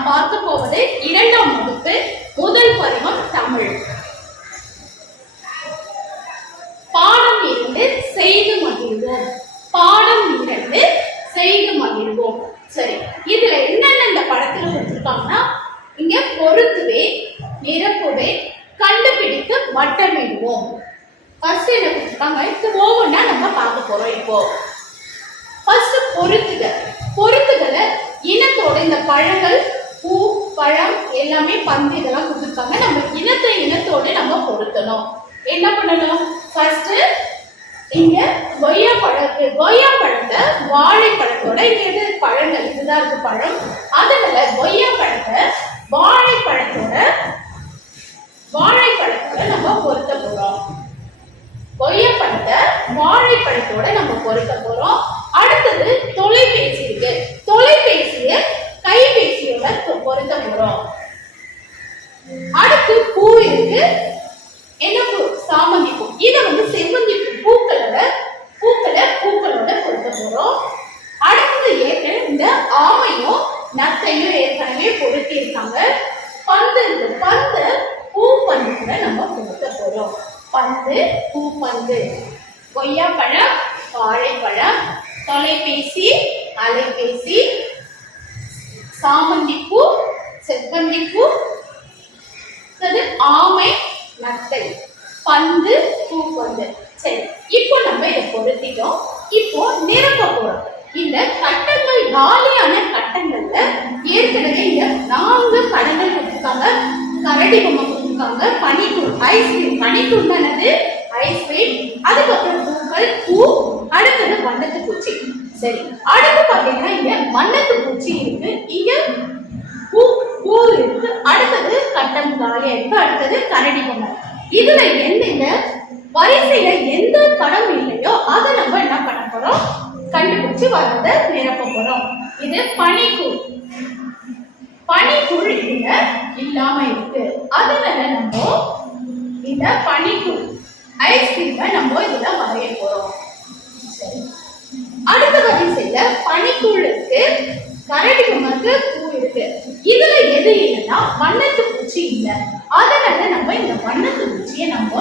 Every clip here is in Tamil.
நாம் பார்க்க போவது 2ஆம் வகுப்பு முதல் பருவம் தமிழ். பாடம் 2 செய்து மகிழ்வோம். பாடம் 2 செய்து மகிழ்வோம். சரி, இதுல என்னென்ன இந்த படத்துல கொடுத்திருக்காங்கன்னா, இங்க பொறுத்துவே, நிரப்புவே, கண்டுபிடித்து வட்டமிடுவோம். ஃபர்ஸ்ட் என்ன கொடுத்திருக்காங்க, இது ஒவ்வொன்றா நம்ம பார்க்க போறோம். இப்போ ஃபர்ஸ்ட் பொறுத்துக. பொறுத்துகளை இனத்தோட இந்த பழங்கள், பூ, பழம் எல்லாமே பந்து இதெல்லாம் கொடுத்துருக்காங்க. நம்ம இனத்தோட நம்ம பொருத்தணும். என்ன பண்ணணும், ஃபர்ஸ்ட் இங்க கொய்யா பழத்தை வாழைப்பழத்தோட, இங்க எது பழங்கள் இதுதான் இருக்கு பழம், அதனால கொய்யா பழத்தை வாழைப்பழத்தோட நம்ம பொருத்த போறோம். கொய்யா பழத்தை வாழைப்பழத்தோட நம்ம பொருத்த போறோம். அடுத்தது தொலைபேசி இருக்கு, தொலைபேசிய கைபேசியோட பொருத்த போறோம். அடுத்து பூ இருக்கு, என்ன பூ, சாமந்தி பூ. இத செவ்வந்தி பூக்களோட பொருத்த போறோம். அடுத்தது இந்த ஆமையும் நத்தையும் ஏற்கனவே பொருத்தி இருக்காங்க. பந்து இருக்கு, பந்து பூ பந்து கூட நம்ம பொருத்த போறோம். பந்து, பூ பந்து, கொய்யா பழம், வாழைப்பழம், தொலைபேசி, அலைபேசி, சாமந்தி பூ, செவ்வந்தி பூ, ஆமை, நத்தை, பந்து, பூப்பந்து. சரி, இப்போ நம்ம இதை பொருத்திட்டோம். இப்போ நிரப்ப போறோம். இந்த கட்டங்கள், காலியான கட்டங்கள்ல ஏற்கனவே இங்க 4 படங்கள் கொடுத்துருக்காங்க. கரடி பொம்மை கொடுத்துருக்காங்க, பனிக்கூழ், ஐஸ்கிரீம், பனிக்கூழ்னானது ஐஸ்கிரீம், அதுக்கப்புறம் பூக்கள், பூ, அடுத்தது வண்ணத்து பூச்சி. சரி, அடுத்து பாத்தீங்கன்னா இங்க வண்ணத்து பூச்சி இருக்கு, இங்க பூ இருக்கு, அடுத்தது கட்டம் காலியா இருக்கு, அடுத்தது கரடி பொம்மை. இதுல என்னங்க வரிசையில எந்த படம் இல்லையோ அதை நம்ம என்ன பண்ண போறோம், கண்டுபிடிச்சு வரத நிரப்ப போறோம். இது பனிக்கூழ். பனிக்கூழ் இங்க இல்லாம இருக்கு, அதனால நம்ம இந்த பனிக்கூழ் ஐஸ்கிரீமை நம்ம இதுல வரைய போறோம். சரி, அடுத்த வரிசையில பனிக்கூழ் இருக்கு, கரடி பொம்மைக்கு பூ இருக்கு. இதுல எது இல்லைன்னா வண்ணத்து பூச்சி இல்லை, அதனால நம்ம இந்த வண்ணத்து பூச்சியை நம்ம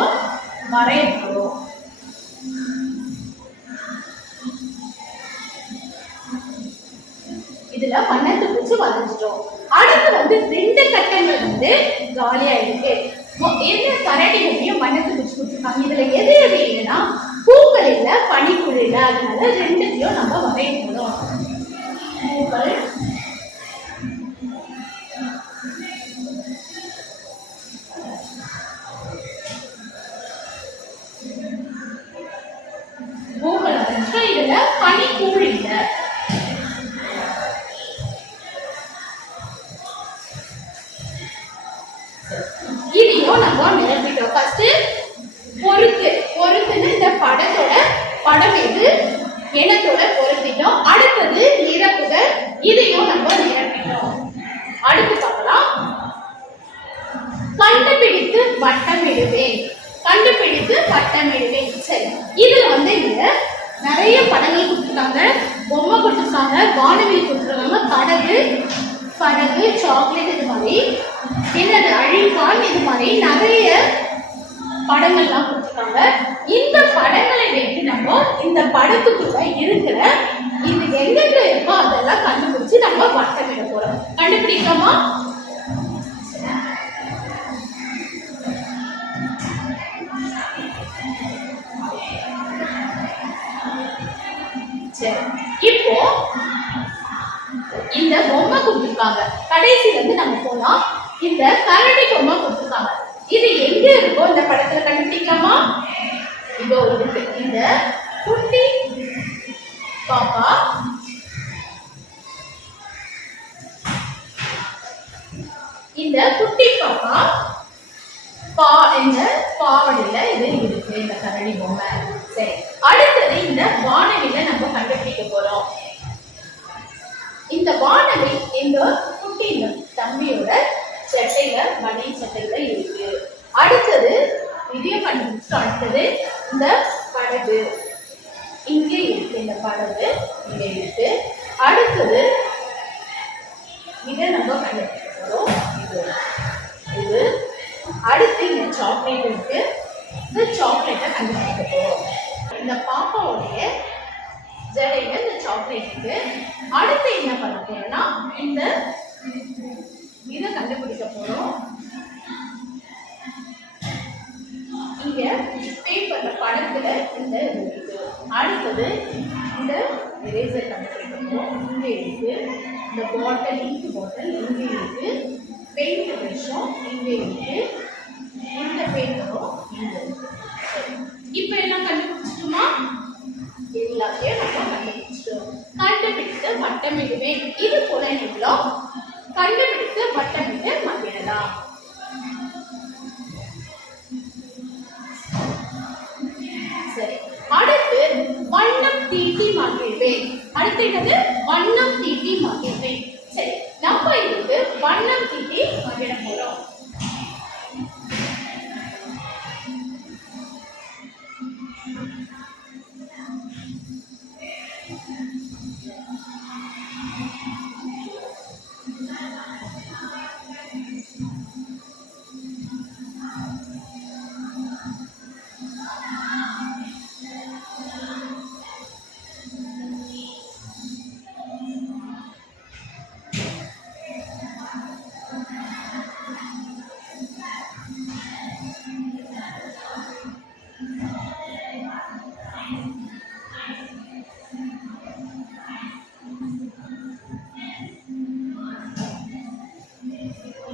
வரைய போறோம். இதுல வண்ணத்து பூச்சி வரைஞ்சிட்டோம். அடுத்து 2 கட்டங்கள் காலியா இருக்கு. என்ன கரடி பொம்மையும் வண்ணத்து பூச்சி கொடுத்துருக்காங்க. இதுல எது இல்லைன்னா பூக்கள் இல்ல, பனிக்கூழ் இல்ல, அதனால 2த்தையும் நம்ம வரைய போறோம். பூக்கள், இதுல பனிக்கூழ் இல்ல. இதையும் நம்ம நிரப்பிட்டோம். ஃபர்ஸ்ட் பொறுத்துன்னு இந்த படம் எது இனத்தோட பொருத்திட்டோம். அடுத்தது நிரப்புகள், இதையும் நம்ம நிரப்பிட்டோம். அடுத்து பார்க்கலாம், கண்டுபிடித்து வட்டமிடுவேன். கண்டுபிடித்து வட்டமிடுவேன். சரி, இதுல இங்க நிறைய படங்கள் கொடுத்துருக்காங்க, பொம்மை கொடுத்துருக்காங்க, வானவில் கொடுத்துருக்காங்க, படகு, சாக்லேட், இது மாதிரி என்னது அழிப்பான், இது மாதிரி நிறைய படங்கள்லாம் கொடுத்துருக்காங்க. இந்த படங்களை வைத்து நம்ம இந்த படத்துக்குள்ள இருக்கிற இது எங்கெங்க இருக்கோ அதெல்லாம் கண்டுபிடிச்சு நம்ம வட்டமிட போறோம். கண்டுபிடிக்கலாமா? சரி, இப்போ இந்த பொம்மை கொடுத்துருக்காங்க, கடைசியில நம்ம போலாம். இந்த கரடி பொம்மை கொடுத்துருக்காங்க, இது எங்க இருக்கோ இந்த படத்துல கண்டுபிடிக்கலாமா? இதோ இருக்கு. இந்த குட்டி பாப்பா இந்த பாவடியில இது இருக்கு, இந்த கரடி பொம்மை. சரி, அடுத்தது இந்த வானவில நம்ம கண்டுபிடிக்க போறோம். இந்த வானவில் இந்த குட்டி தம்பியோட சட்டையில, மணி சட்டையில இருக்கு. அடுத்தது இதையும் கண்டுபிடிச்சு, அடுத்தது இந்த படகு இங்கே இருக்கு, இந்த படகு இங்க இருக்கு. அடுத்தது இதை நம்ம கண்டுபிடிக்க போறோம். இது அடுத்து இந்த சாக்லேட் இருக்கு. இந்த சாக்லேட்டை கண்டுபிடிக்க போறோம். இந்த பாப்பாவுடைய ஜடையில இந்த சாக்லேட் இருக்கு. அடுத்து என்ன பண்ண போறோம்னா இந்த இதை கண்டுபிடிக்க போறோம். இங்க பேப்பர்ல படத்துல இந்த இருக்கு. அடுத்தது இந்த எரேசர் கண்டுபிடிக்க போறோம். இங்க இருக்கு. இந்த பாட்டில் இங்க் பாட்டில் இங்க இருக்கு. பெயிண்ட் பிரஷும் இங்க இருக்கு. இந்த பேப்பரும் இங்க இருக்கு. இப்போ எல்லாம் கண்டுபிடிச்சிட்டோமா? எல்லாத்தையும் நம்ம கண்டுபிடிச்சிட்டோம். கண்டுபிடித்து வட்டமிடுவேன். இது போல நீங்களும் கண்டுபிடித்து வட்டமிட்டு மகிழலாம். சரி, அடுத்து வண்ணம் தீட்டி மகிழ்வேன். அடுத்து என்னது? வண்ணம் தீட்டி மகிழ்வேன். சரி, நம்ம இதுக்கு வண்ணம் தீட்டி மகிழ போறோம்.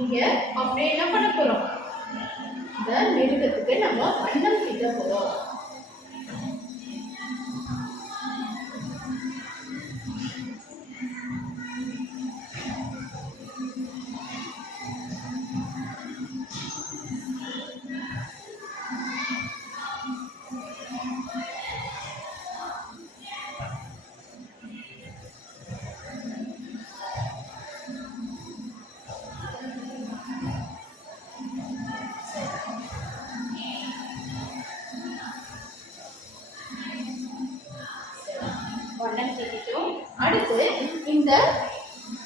இங்க அப்படியே என்ன பண்ண போறோம்? இந்த மிருகத்துக்கு நம்ம வண்ணம் தீட்ட போறோம். வண்ணம் தீட்டிட்டோம். அடுத்து இந்த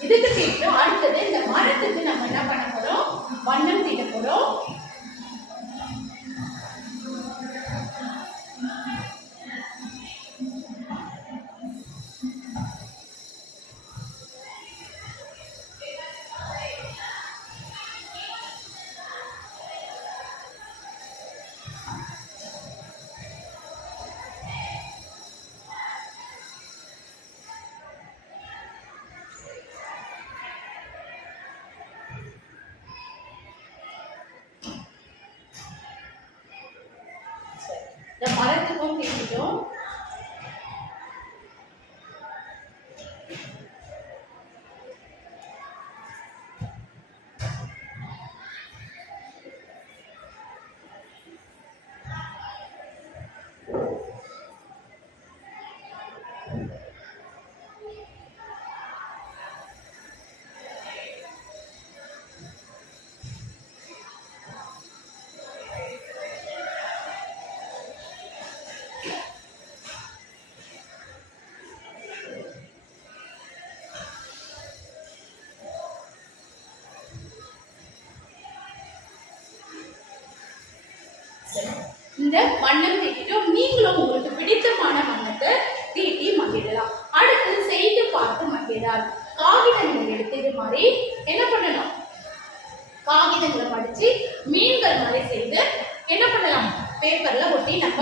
இதுக்கு தீட்டோம். அடுத்தது இந்த மரத்துக்கு நம்ம என்ன பண்ண போறோம்? வண்ணம் தீட்ட போறோம். இந்த மரத்துக்கும் தீட்டிட்டோம். இந்த வண்ணம் தீட்டிட்டோம். நீங்களும் உங்களுக்கு பிடித்தமான வண்ணத்தை தீட்டி மகிழலாம். அடுத்து செய்து பார்த்து மகிழலாம். காகிதங்கள் எடுத்து இது மாதிரி என்ன பண்ணணும்? காகிதங்களை படிச்சு மீன்கள் மாதிரி செய்து என்ன பண்ணலாம்? பேப்பர்ல ஒட்டி நம்ம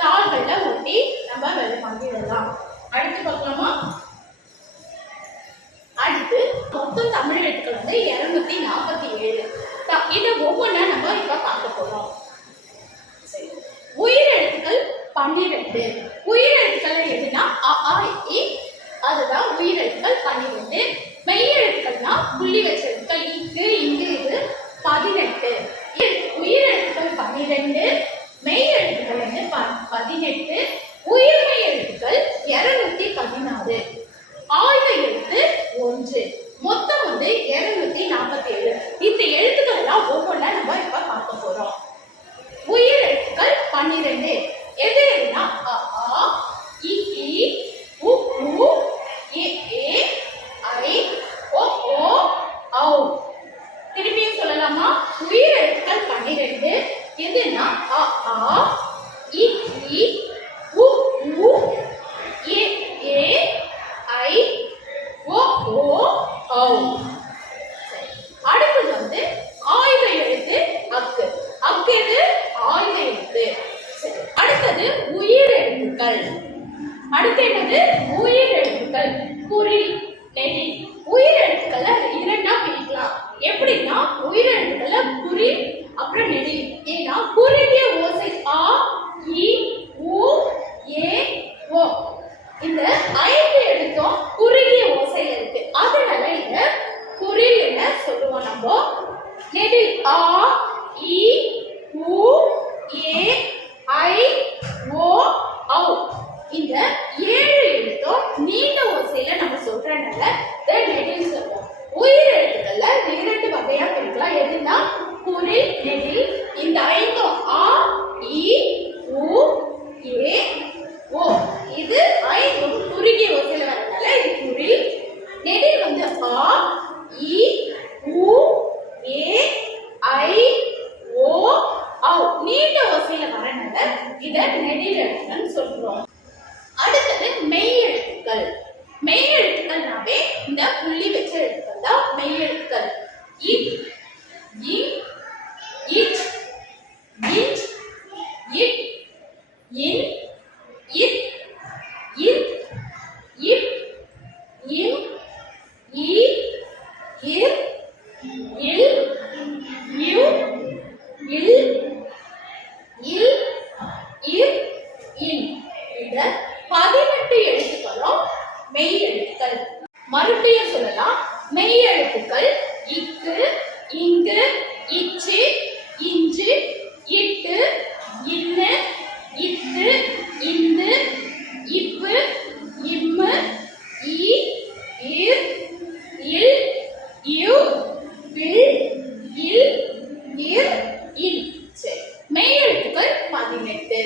தாள்கள்ல ஒட்டி நம்ம மகிழலாம். அடுத்து பார்க்கலாமா? அடுத்து மொத்தம் தமிழ் எழுத்துக்கள் வந்து 247. இதை ஒவ்வொன்றா நம்ம இப்ப பார்க்க போறோம். உயிரெழுத்துக்கள் 12. உயிரெழுத்துக்கள் எதுனா அ ஆ இ, அதுதான் உயிரெழுத்துக்கள் 12. மெய்யெழுத்துக்கள்னா புள்ளி வச்ச எழுத்துக்கள் இங்கு இங்கு இது 18. உயிரெழுத்துக்கள் 12, மெய்யெழுத்துக்கள் வந்து 18, உயிர்மெய் எழுத்துக்கள் 216, ஆயுத எழுத்து 1. மொத்தம் வந்து 247. இந்த எழுத்துக்கள் எல்லாம் ஒவ்வொன்றா நம்ம இப்ப பார்க்க போறோம். உயிர் எழுத்துக்கள் 12. எது எதுனா அ ஆ இ ஈ உ ஊ ஏ ஏ ஐ ஓ ஓ அடுத்து என்னது உயிர் எழுத்துக்கள் குறில் நெடில். உயிர் எழுத்துக்களை இரண்டா பிரிக்கலாம். எப்படின்னா உயிர் எழுத்துக்களை குறில் அப்புறம் நெடில். ஏன்னா குறுகிய ஓசை ஆ இ உ ஏ ஓ இந்த 5 எழுத்தும் குறுகிய ஓசையில இருக்கு. அதனால இத குறில் என்ன சொல்லுவோம் நம்ம. நெடில் ஆ இ உ ஏ ஐ ஓ ஔ இந்த 7 எழுத்தும் நீண்ட ஓசையில நம்ம சொல்றனால நெடில் சொல்றோம். உயிர் எழுத்துக்கள்ல 2 வகையா பிரிக்கலாம். எதுனா குறில் நெடில். இந்த 5 ஆ இ உ ஏ ஓ இது 5 குறுகிய ஓசையில வரனால இது குறில். நெடில் வந்து ஆ இ உ ஏ ஐ ஓ ஔ நீண்ட ஓசையில வரனால இத நெடில் எழுத்துன்னு சொல்றோம். அடுத்தது மெய் எழுத்துக்கள். மெய் எழுத்துக்கள்னாவே இந்த புள்ளி வச்ச எழுத்துக்கள் தான் மெய் எழுத்துக்கள். இ இ இட் இட் இட் இன் இத் இத் இப் இம் இ இர் இல் யு இல் இல் இர் இன் இந்த 18 எழுத்துக்களும் மெய் எழுத்துக்கள். மறுபடியும் சொல்லலாம். மெய் எழுத்துக்கள் இக்கு இங்கு இச்சு இஞ்சு இட்டு இன்னு இத்து இந்து இப்பு இம்மு இ இர் இல் யு வில் இல் இர் இன். மெய் எழுத்துக்கள் 18.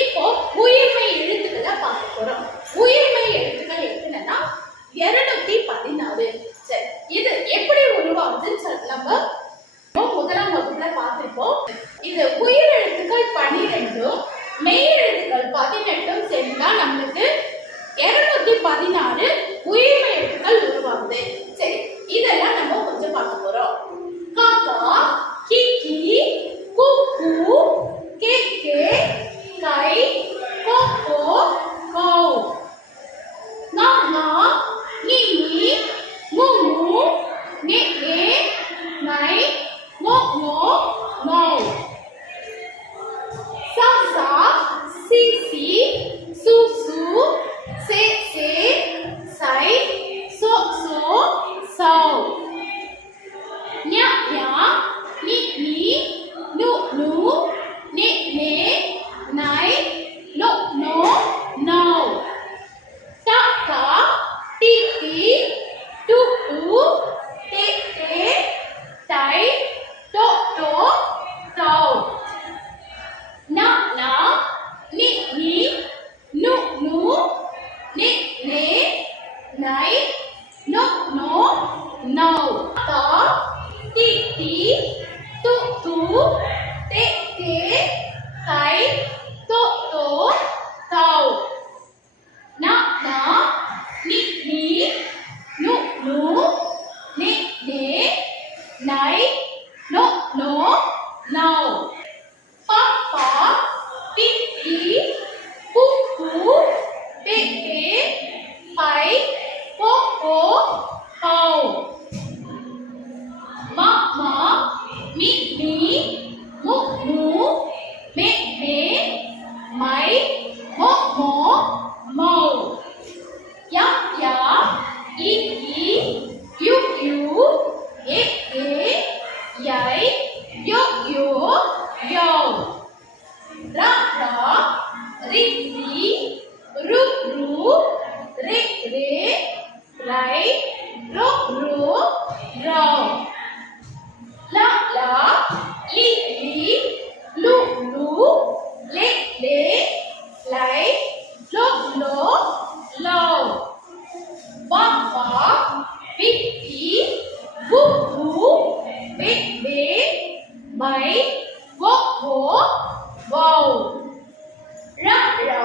இப்போ உயிர்மெய் எழுத்துக்களை பார்க்க போறோம். உயிர்மெய் எழுத்துக்கள் எத்தனைன்னா 216. சரி, இது எப்படி உருவாகுதுன்னு நம்ம முதலாம் வகுப்புல பார்த்திருப்போம். இது உயிர் எழுத்துக்கள் 12 மெய் எழுத்துக்கள் 18 சேர்ந்தா நம்மளுக்கு 216 உயிர்மெய் எழுத்துக்கள் உருவாகுது. சரி, இதெல்லாம் நம்ம கொஞ்சம் பார்க்க போறோம். காக்கா கிக்கி குக்கு கேக்கே கை கோகோ கௌ நானா நீனி முமு நெனே நை மொமோ மௌ சாசா சிசி சுசு சேசே சை சோசோ சௌ ஞா ஞா நி நி நு நு நெ நே நை நோ நோ நௌ டா டா டி டி டு டு டே டே டை டோ டோ டௌ நா நா நி நி நு நு நெ நே நை நோ நோ நௌ டா டி டி டு டு டே டே டை டோ டோ டௌ நா நா நி நி நு நு நெ நே நை நோ நோ நௌ பா பா பி பி பு பு பே பே பை போ போ பௌ மா மா மி மி மு மு மே மே மை மோ மோ மௌ யா யா இ இ யு யூ ஏ ஏ யை யோ யோ யௌ ரா ரா ரி ரி ரு ரு ரே ரே ரை ரோ ரோ ரௌ லா லா லி லி லு லு லே லே லை லோ லோ லௌ பா பா பி பி பு பு பே பே பை போ போ பௌ ரா ரா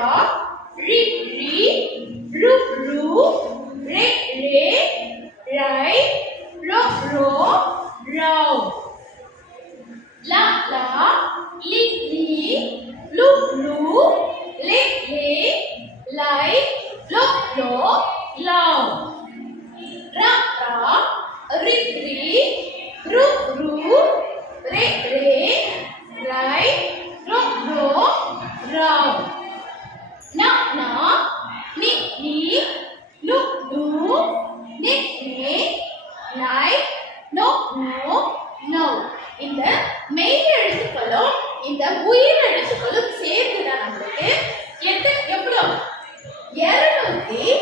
216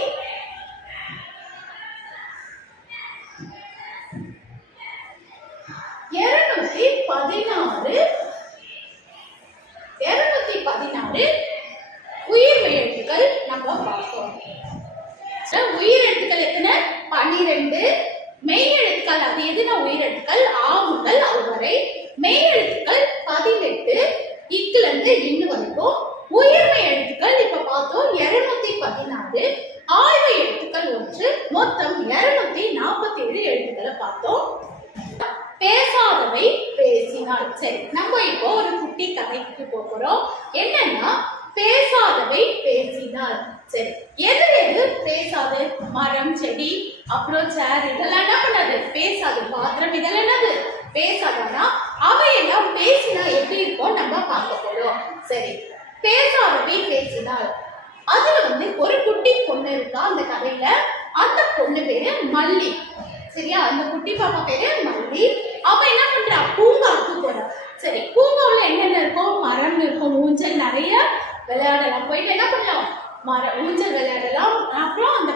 உயிர்மெய் எழுத்துக்கள் நம்ம பார்த்தோம். உயிர் எழுத்துக்கள் எத்தனை? 12. மெய் எழுத்துக்கள் அது எதுனா உயிர் எழுத்துக்கள் ஆ முதல் அவ் வரை. மெய் எழுத்துக்கள் 18 இக்குல இருந்து இன்னு வரைக்கும். உயிர்மெய் எழுத்துக்கள் இப்ப பார்த்தோம் 216. ஆய்வு எழுத்துக்கள் 1. மொத்தம் 247 எழுத்துக்களை பார்த்தோம். பேசாதவை பேசினாள். சரி, நம்ம இப்போ ஒரு குட்டி கதைக்கு போறோம். என்னன்னா பேசாதவை பேசினாள். சரி, எது எது பேசாது? மரம், செடி, அப்புறம் சேர், இதெல்லாம் என்ன பண்ணாது? பேசாது. பாத்திரம், இதெல்லாம் என்னது? பேசாதனா அவையெல்லாம் பேசினா எப்படி இருக்கும் நம்ம பார்க்க போறோம். சரி, பேசாதவை பேசினாள். அதுல ஒரு குட்டி பொண்ணு இருக்கா அந்த கதையில. அந்த பொண்ணு பேரு மல்லி. சரியா? அந்த குட்டி பாப்பா பேரு மல்லி. அவ என்ன பண்றா? பூங்காவுக்கு போறா. சரி, பூங்காவுல என்னென்ன இருக்கும்? மரம் இருக்கும், ஊஞ்சல், நிறைய விளையாடலாம். போயிட்டு என்ன பண்ணலாம்? ஊஞ்சல் விளையாடலாம். அப்புறம் அந்த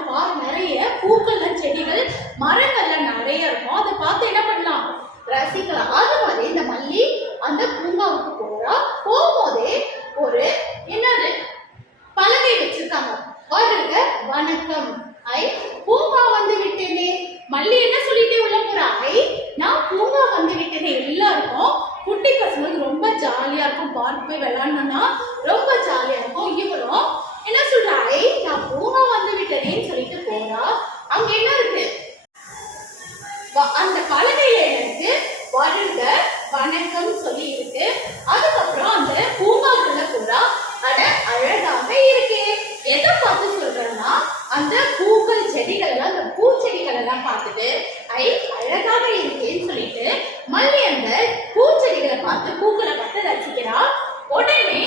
நிறைய பூக்கள்லாம், செடிகள், மரங்கள்லாம் நிறைய இருக்கும். அதை பார்த்து என்ன பண்ணலாம்? ரசிக்கலாம். அது மாதிரி இந்த மல்லி அந்த பூங்காவுக்கு போறா. போகும்போதே ஒரு என்னது பலகை வச்சிருக்காங்க. வருக வணக்கம், ஐ பூங்கா வந்து விட்டேனே. மல்லி என்ன சொல்லிட்டே உள்ள போறா? ஐ நான் பூங்கா வந்து விட்டேனே. எல்லாருக்கும் குட்டி பசங்களுக்கு ரொம்ப ஜாலியா இருக்கும். பார்க் போய் விளையாடணும்னா ரொம்ப ஜாலியா இருக்கும். இவரும் என்ன சொல்றா? ஐ நான் பூங்கா வந்து விட்டேனேன்னு சொல்லிட்டு போறா. அங்க என்ன இருக்கு? அந்த பலகையில இருக்கு வருக வணக்கம் சொல்லி இருக்கு. அதுக்கப்புறம் அந்த பூங்காக்குள்ள போறா. அட அழகாக இருக்கு. எதை பார்த்து சொல்றேன்னா அந்த பூக்கள், செடிகள் எல்லாம், அந்த பூச்செடிகள் எல்லாம் பார்த்துட்டு ஐ அழகாக இருக்கேன்னு சொல்லிட்டு மல்லி அந்த பூச்செடிகளை பார்த்து, பூக்களை பார்த்து ரசிக்கிறா. உடனே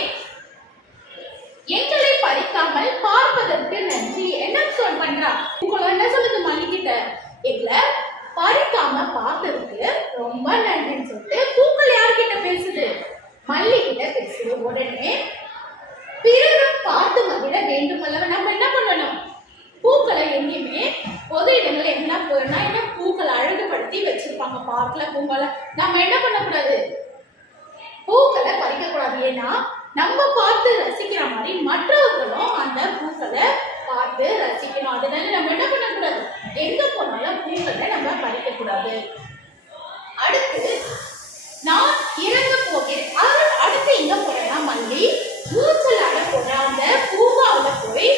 எங்களை பறிக்காமல் பார்ப்பதற்கு நன்றி என்ன பண்றா? பூக்களை என்ன சொல்லுது மல்லி கிட்ட? எங்களை பறிக்காம பார்த்ததுக்கு ரொம்ப நன்றின்னு சொல்லிட்டு பூக்கள் யார்கிட்ட பேசுது? மல்லி கிட்ட பேசுது. உடனே பிறரும் பார்த்து மகிழ வேண்டும் அல்லவா? நம்ம என்ன பண்ணணும்? பூக்களை எங்கேயுமே பொது இடங்கள் எங்கெல்லாம் போயிடனா என்ன பூக்களை அழகுபடுத்தி வச்சிருப்பாங்க பார்க்ல, பூங்கால. நம்ம என்ன பண்ணக்கூடாது? பூக்களை பறிக்க கூடாது. ஏன்னா நம்ம பார்த்து ரசிக்கிற மாதிரி மற்றவர்களும் அந்த பூக்களை பார்த்து ரசிக்கணும். அதனால நம்ம என்ன பண்ணக்கூடாது? எங்க போனாலும் பூக்களை நம்ம பறிக்க கூடாது. அடுத்து நான் இறங்க போகிறேன். அடுத்து எங்க போறேன்னா மல்லி ஊஞ்சல் ஆட போறா. அந்த பூங்காவுல போய்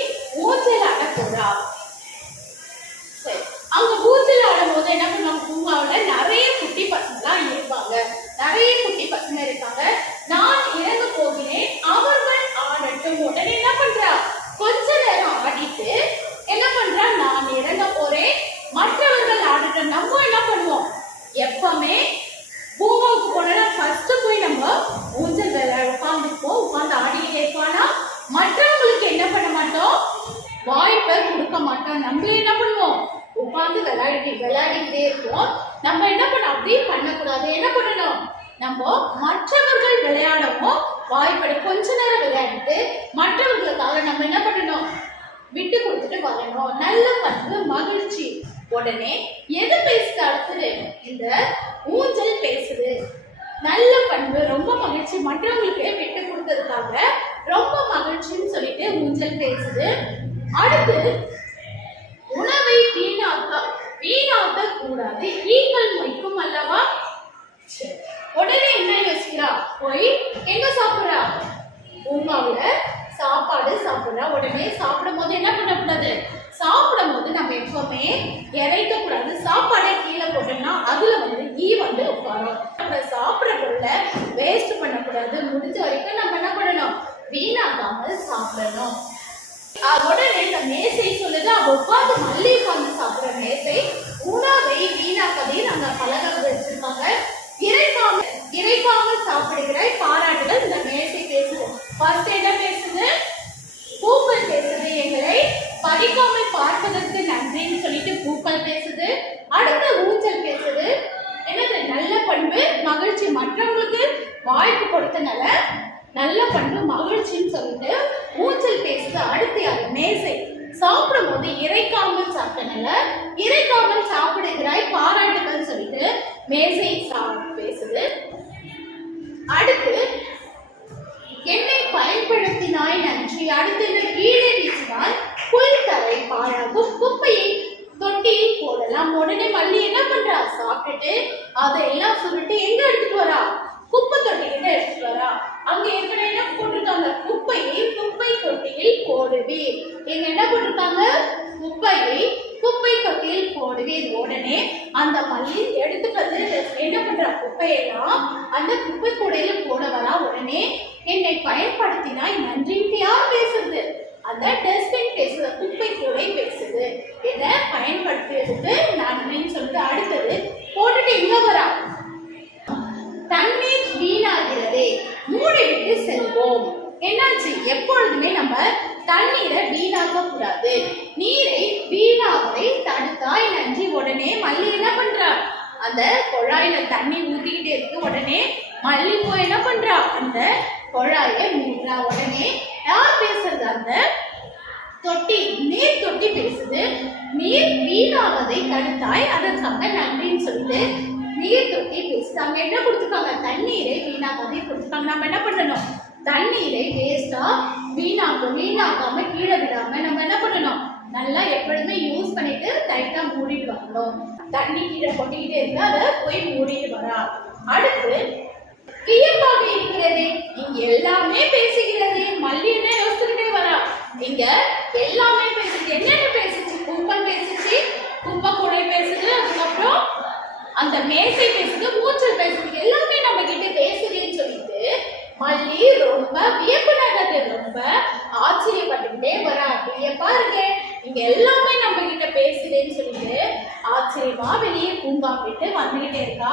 ஊஞ்சல் ஆட போறா. சரி, அங்க ஊஞ்சல் ஆடும் போது என்ன பண்ணுவாங்க? பூங்காவுல நிறைய குட்டி பசங்கலாம் இருப்பாங்க. நிறைய குட்டி பசங்க இருக்காங்க. நான் இறங்க போகிறேன், அவர்கள் ஆடட்டும். உடனே என்ன பண்றா? கொஞ்ச நேரம் ஆடிட்டு என்ன பண்றா? நான் இறங்க போறேன், மற்றவர்கள் ஆடட்டும். நம்ம என்ன பண்ணுவோம்? எப்பவுமே பூங்காவுக்கு போனா ஃபர்ஸ்ட் போய் நம்ம ஊஞ்சல் உட்காந்துப்போம். உட்காந்து ஆடிக்கிட்டே இருப்பானா மற்றவங்களுக்கு என்ன பண்ண மாட்டோம்? வாய்ப்பை கொடுக்க மாட்டோம். நம்ம என்ன பண்ணுவோம்? உட்காந்து விளையாடிக்கிட்டே இருப்போம். நம்ம என்ன பண்ண? அப்படியே பண்ணக்கூடாது. என்ன பண்ணணும்? நம்ம மற்றவர்கள் விளையாடவும் வாய்ப்படி கொஞ்ச நேரம் விளையாடிட்டு மற்றவர்களுக்காக நம்ம என்ன பண்ணணும்? விட்டு கொடுத்துட்டு வரணும். நல்ல பண்பு, மகிழ்ச்சி. உடனே எது பேசுது? அடுத்தது இந்த ஊஞ்சல் பேசுது. நல்ல பண்பு, ரொம்ப மகிழ்ச்சி, மற்றவங்களுக்கு விட்டு கொடுத்ததுக்காக ரொம்ப மகிழ்ச்சின்னு சொல்லிட்டு ஊஞ்சல் பேசுது. அடுத்து உணவை வீணாக்க கூடாது, ஈக்கள் மொய்க்கும் அல்லவா? உடனே என்ன யோசிக்கிறா? போய் எங்க சாப்பிடுறா? பூங்காவுல சாப்பாடு சாப்பிடுறா. உடனே சாப்பிடும் போது என்ன பண்ணக்கூடாது? சாப்பிடும் போது நம்ம எப்பவுமே இறைக்க கூடாது. சாப்பாடை கீழே போட்டோம்னா அதுல ஈ உட்காரும். நம்ம சாப்பிடுற பொருளை வேஸ்ட் பண்ணக்கூடாது. முடிஞ்ச வரைக்கும் நம்ம என்ன பண்ணணும்? வீணாக்காமல் சாப்பிடணும். உடனே இந்த மேசை சொல்லுது. அவ உட்காந்து மல்லி உட்காந்து சாப்பிடுற மேசை. உணவை வீணாக்கவே நாங்க பலகை வச்சிருக்காங்க. இறைக்காமல் சாப்பிடுகிற பாராட்டுகள் இந்த மேசை பேசுது. ஃபர்ஸ்ட் என்ன பேசுது? பூக்கள் பேசுது. எங்களை பறிக்காமல் பார்ப்பதற்கு நன்றின்னு சொல்லிட்டு பூக்கள் பேசுது. அடுத்த ஊஞ்சல் பேசுது. என்னது? நல்ல பண்பு, மகிழ்ச்சி, மற்றவங்களுக்கு வாய்ப்பு கொடுத்தனால நல்ல பண்பு, மகிழ்ச்சின்னு சொல்லிட்டு ஊஞ்சல் பேசுது. அடுத்து யாரு? மேசை. சாப்பிடும்போது இறைக்காமல் சாப்பிட்டனால இறைக்காமல் சாப்பிடுகிறாய் பாராட்டுகள் சொல்லிட்டு மேசை பேசுது. அடுத்து என்னை பயன்படுத்தினாய் நன்றி. அடுத்து கீழே வீசினால் புல் தரை பாழாகும். குப்பையை தொட்டியில் போடலாம். உடனே மல்லி என்ன பண்றா? சாப்பிட்டுட்டு அதெல்லாம் சொல்லிட்டு எங்க எடுத்துட்டு வரா? குப்பை தொட்டிக்கிட்ட எடுத்துட்டு வரா. அங்க ஏற்கனவே என்ன போட்டிருக்காங்க? குப்பையை குப்பை தொட்டியில் போடுவீர். எங்க என்ன போட்டிருக்காங்க? குப்பையை குப்பை தொட்டியில் போடுவீர். உடனே அந்த மல்லி எடுத்துட்டு வந்து என்ன பண்ற? குப்பையெல்லாம் அந்த குப்பை கூடையில போட வரா. உடனே என்னை பயன்படுத்தினாய் நன்றிட்டு யார் பேசுறது? அந்த டஸ்ட்பின் பேசுது, குப்பை கூடை பேசுது. இதை பயன்படுத்தியதுக்கு நன்றின்னு சொல்லிட்டு அடுத்தது போட்டுட்டு எங்க வரா? தண்ணீர் வீணாகிறதே, மூடி விட்டு செல்வோம். என்னாச்சு? எப்பொழுதுமே நம்ம தண்ணீரை வீணாக்க கூடாது. நீரை வீணாவதை தடுத்தாய் நன்றி. உடனே மல்லி என்ன பண்றா? அந்த குழாயில தண்ணி ஊத்திக்கிட்டே இருக்கு. உடனே மல்லி போய் என்ன பண்றா? அந்த குழாயை மூடுறா. உடனே யார் பேசுறது? அந்த தொட்டி, நீர் தொட்டி பேசுது. நீர் வீணாவதை தடுத்தாய், அதற்காக நன்றின்னு சொல்லிட்டு நீர் தொட்டி பேசுறாங்க. என்ன கொடுத்துருக்காங்க? தண்ணீரை வீணாக்காதே கொடுத்துருக்காங்க. நம்ம என்ன பண்ணணும்? தண்ணீரை வேஸ்டா வீணாக்காம கீழே விடாம நம்ம என்ன பண்ணணும்? நல்லா எப்பொழுதுமே யூஸ் பண்ணிட்டு டைட்டா மூடிட்டு வரணும். தண்ணி கீழே கொட்டிக்கிட்டே இருந்தா அதை போய் மூடிட்டு வரா. அடுத்து வியப்பாக இருக்கிறது, இங்க எல்லாமே பேசுகிறது. மல்லி என்ன யோசிச்சுக்கிட்டே வரா? இங்க எல்லாமே பேசுது. என்னென்ன பேசுச்சு? குப்பை பேசுச்சு, குப்பை கூடை பேசுது, அதுக்கப்புறம் அந்த மேசை பேசுது, மூச்சல் பேசுது. எல்லாமே நம்ம கிட்ட பேசுதுன்னு சொல்லிட்டு மல்லி ரொம்ப வியப்புனாங்க, ரொம்ப ஆச்சரியப்பட்டுக்கிட்டே வரா. வியப்பா இருக்கு, இங்க எல்லாமே நம்ம கிட்ட பேசுதுன்னு சொல்லிட்டு ஆச்சரியமா வெளியே பூங்கா விட்டு வந்துகிட்டே இருக்கா.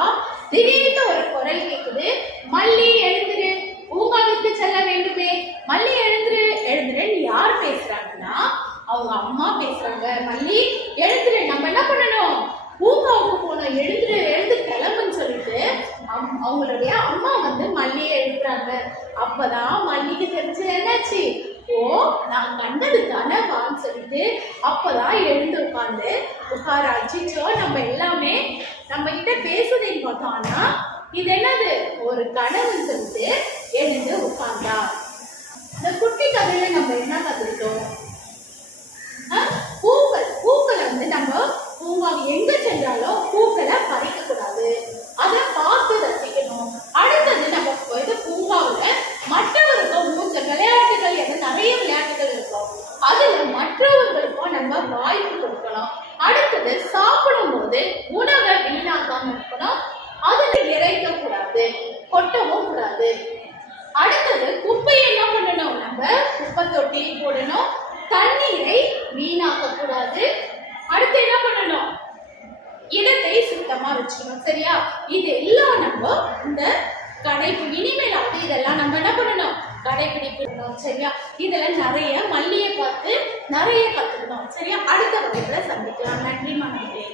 திடீர்னு ஒரு குரல் கேக்குது, மல்லி எழுந்துரு, பூங்காவிற்கு செல்ல வேண்டுமே. மல்லி எழுந்துரு எழுந்துருன்னு யார் பேசுறாங்கன்னா அவங்க அம்மா பேசுறாங்க. மல்லி எழுந்துரு, நம்ம என்ன பண்ணணும்? பூங்காவுக்கு போனோம், எழுந்து கிளம்புன்னு சொல்லிட்டு அவங்களுடைய அம்மா வந்து மல்லியை எழுப்புறாங்க. அப்பதான் மல்லிக்கு தெரிஞ்சு என்னாச்சு? ஓ, நான் கண்டது கனவான்னு சொல்லிட்டு அப்பதான் எழுந்து உட்காராச்சிச்சோ. நம்ம எல்லாமே நம்ம கிட்ட பேசுறதுன்னு பார்த்தோம், ஆனா இது என்னது? ஒரு கனவுன்னு சொல்லிட்டு எழுந்து உட்கார்ந்தா. இந்த குட்டி கதையில நம்ம என்ன கத்துக்கிட்டோம்? பூக்களை வந்து நம்ம பூங்காவை எங்க சென்றாலும் பூக்களை பறிக்க கூடாது, அதை பார்த்து ரசிக்கணும். அடுத்தது நம்ம பூங்காவில் மற்றவருக்கும் மூச்சல் விளையாட்டுகள் நிறைய விளையாட்டுகள் இருக்கும், அதுல மற்றவர்களுக்கும் நம்ம வாய்ப்பு கொடுக்கணும். அடுத்தது சாப்பிடும் போது உணவை வீணாக்காம இருக்கணும், அதுல இறைக்க கூடாது, கொட்டவும் கூடாது. அடுத்தது குப்பையை என்ன பண்ணணும்? நம்ம குப்பை தொட்டியை போடணும், தண்ணீரை வீணாக்க கூடாது. அடுத்து என்ன பண்ணணும்? இடத்தை சுத்தமா வச்சுக்கணும். சரியா? இது எல்லாம் நம்ம இந்த இனிமேல் அது இதெல்லாம் நம்ம என்ன பண்ணணும்? கடைபிடிக்கணும். சரியா? இதெல்லாம் நிறைய மல்லியை பார்த்து நிறைய கத்துக்கணும். சரியா? அடுத்த வகுப்புல சந்திக்கலாம். நன்றி மாணவர்களே.